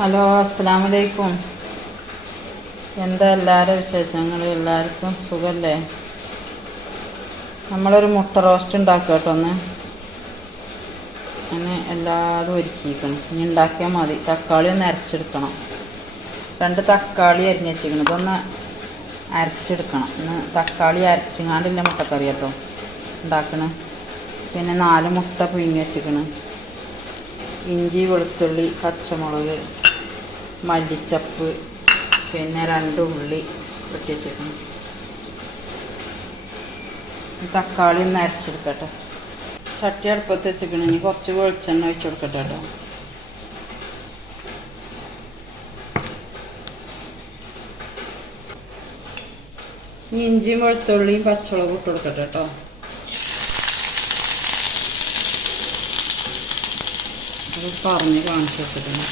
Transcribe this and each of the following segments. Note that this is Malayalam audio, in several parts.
ഹലോ അസ്സാം വലൈക്കും എന്താ എല്ലാവരുടെ വിശേഷങ്ങൾ എല്ലാവർക്കും സുഖമല്ലേ നമ്മളൊരു മുട്ട റോസ്റ്റ് ഉണ്ടാക്കുക കേട്ടോ ഒന്ന് അങ്ങനെ എല്ലാതും ഒരുക്കിയിരിക്കണം ഇനി ഉണ്ടാക്കിയാൽ മതി. തക്കാളി ഒന്ന് അരച്ചെടുക്കണം. രണ്ട് തക്കാളി അരിഞ്ഞ് വെച്ചിരിക്കണം ഇതൊന്ന് അരച്ചെടുക്കണം. ഒന്ന് തക്കാളി അരച്ചിങ്ങാണ്ടില്ല മുട്ടക്കറി കേട്ടോ ഉണ്ടാക്കണം. പിന്നെ നാല് മുട്ട പിഴിഞ്ഞ് വെച്ചിരിക്കണം ഇഞ്ചി വെളുത്തുള്ളി പച്ചമുളക് മല്ലിച്ചപ്പ് പിന്നെ രണ്ട് ഉള്ളി വെട്ടി വെച്ചേക്കണം തക്കാളി ഒന്ന് അരച്ചെടുക്കട്ടെ. ചട്ടി അടുപ്പത്ത് വെച്ചിരിക്കണം ഇനി കുറച്ച് വെളിച്ചെണ്ണ ഒഴിച്ച് കൊടുക്കട്ടെ കേട്ടോ. ഇഞ്ചിയും വെളുത്തുള്ളിയും പച്ചമുളകും ഇട്ട് കൊടുക്കട്ടെ കേട്ടോ. അത് പറഞ്ഞ് കാണിച്ചു കൊടുത്തിട്ടുണ്ട്.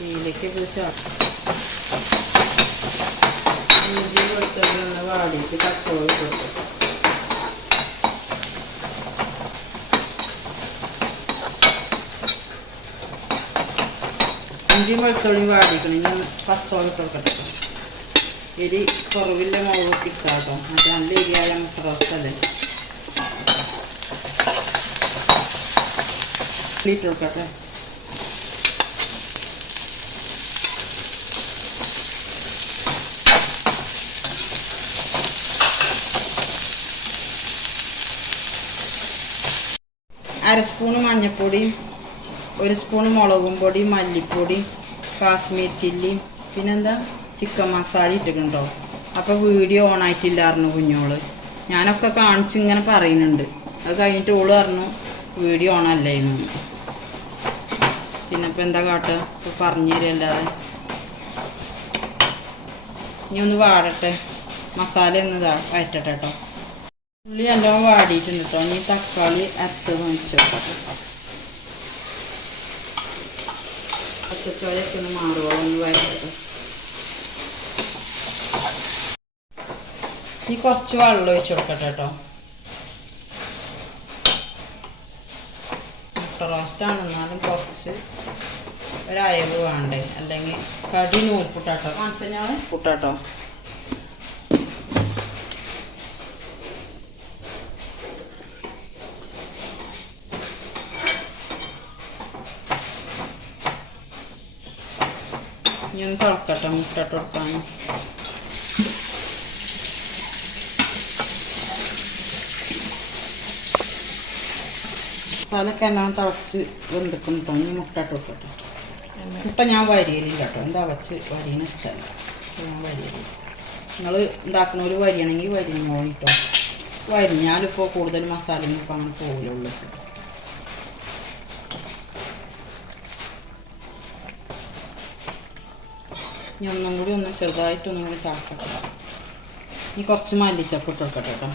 തീയിലേക്ക് വിളിച്ചാ. ഇഞ്ചി വെളുത്തുള്ളി വാടിയിട്ട് പച്ചമുളക് കൊടുക്കും ഇഞ്ചിയും വെളുത്തുള്ളിയും വാടിക്കണം ഇനി പച്ചമുളക് കൊടുക്കട്ടെ എരി കുറവില്ല മുളക് കിട്ടാട്ടോ മറ്റേ നല്ല എരിയായ മസാലല്ലേ ഇട്ട് കൊടുക്കട്ടെ അര സ്പൂണ് മഞ്ഞൾപ്പൊടി ഒരു സ്പൂൺ മുളകും പൊടി മല്ലിപ്പൊടി കാശ്മീർ ചില്ലി പിന്നെന്താ ചിക്കൻ മസാല ഇട്ടിട്ടുണ്ടോ? അപ്പോൾ വീഡിയോ ഓൺ ആയിട്ടില്ലായിരുന്നു കുഞ്ഞോൾ. ഞാനൊക്കെ കാണിച്ച് ഇങ്ങനെ പറയുന്നുണ്ട്. അത് കഴിഞ്ഞിട്ട് ഓൾ പറഞ്ഞു വീഡിയോ ഓൺ അല്ലായിരുന്നു പിന്നെ ഇപ്പം എന്താ കാട്ടുക ഇപ്പം പറഞ്ഞു തരല്ലാതെ ഇനി ഒന്ന് വാടട്ടെ. മസാല ഒന്ന് ഇതാ വയറ്റട്ടെ കേട്ടോ ഉള്ളി നല്ലോണം വാടിയിട്ടുണ്ട് കേട്ടോ ഇനി തക്കാളി അരച്ചത് വെച്ച് വെക്കട്ടെ പച്ചച്ചോലൊക്കെ ഒന്ന് മാറുവോളം ഒന്ന് വരട്ടെ ഇനി കുറച്ച് വെള്ളം ഒഴിച്ച് കൊടുക്കട്ടെ കേട്ടോ മുട്ട റോസ്റ്റാണ് എന്നാലും കുറച്ച് ഒരയവ് വേണ്ടേ? അല്ലെങ്കിൽ കടി നൂൽപ്പുട്ടാട്ടോ കാണിച്ചാൽ ഞാൻ പുട്ടാട്ടോ. ഇനി തുറക്കട്ടെ മുട്ട ഇട്ട് കൊടുക്കാൻ മസാലയൊക്കെ എല്ലാം തിളച്ച് വെന്തിക്കും കേട്ടോ ഇനി മുട്ട ഇട്ട് മുട്ട ഞാൻ വരിയലില്ല കേട്ടോ എന്താ വച്ച് വരിയണ ഇഷ്ടമല്ല. ഞാൻ വരിയലില്ല. നിങ്ങൾ ഉണ്ടാക്കുന്ന ഒരു വരിയണമെങ്കിൽ വരിഞ്ഞോളും കേട്ടോ വരിഞ്ഞാലിപ്പോൾ കൂടുതൽ മസാലയൊന്നും ഇപ്പം അങ്ങനെ പോകില്ലുള്ളൂ ഇനി ഒന്നും കൂടി ഒന്ന് ചെറുതായിട്ടൊന്നും കൂടി തിളക്കട്ടെ ഇനി കുറച്ച് മല്ലിച്ചപ്പ് ഇട്ട് കൊടുക്കട്ടെ കേട്ടോ.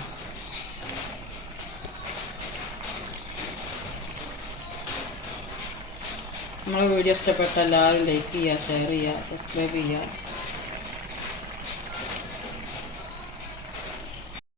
നമ്മളെ വീഡിയോ ഇഷ്ടപ്പെട്ട എല്ലാവരും ലൈക്ക് ചെയ്യുക ഷെയർ ചെയ്യുക സബ്സ്ക്രൈബ് ചെയ്യുക.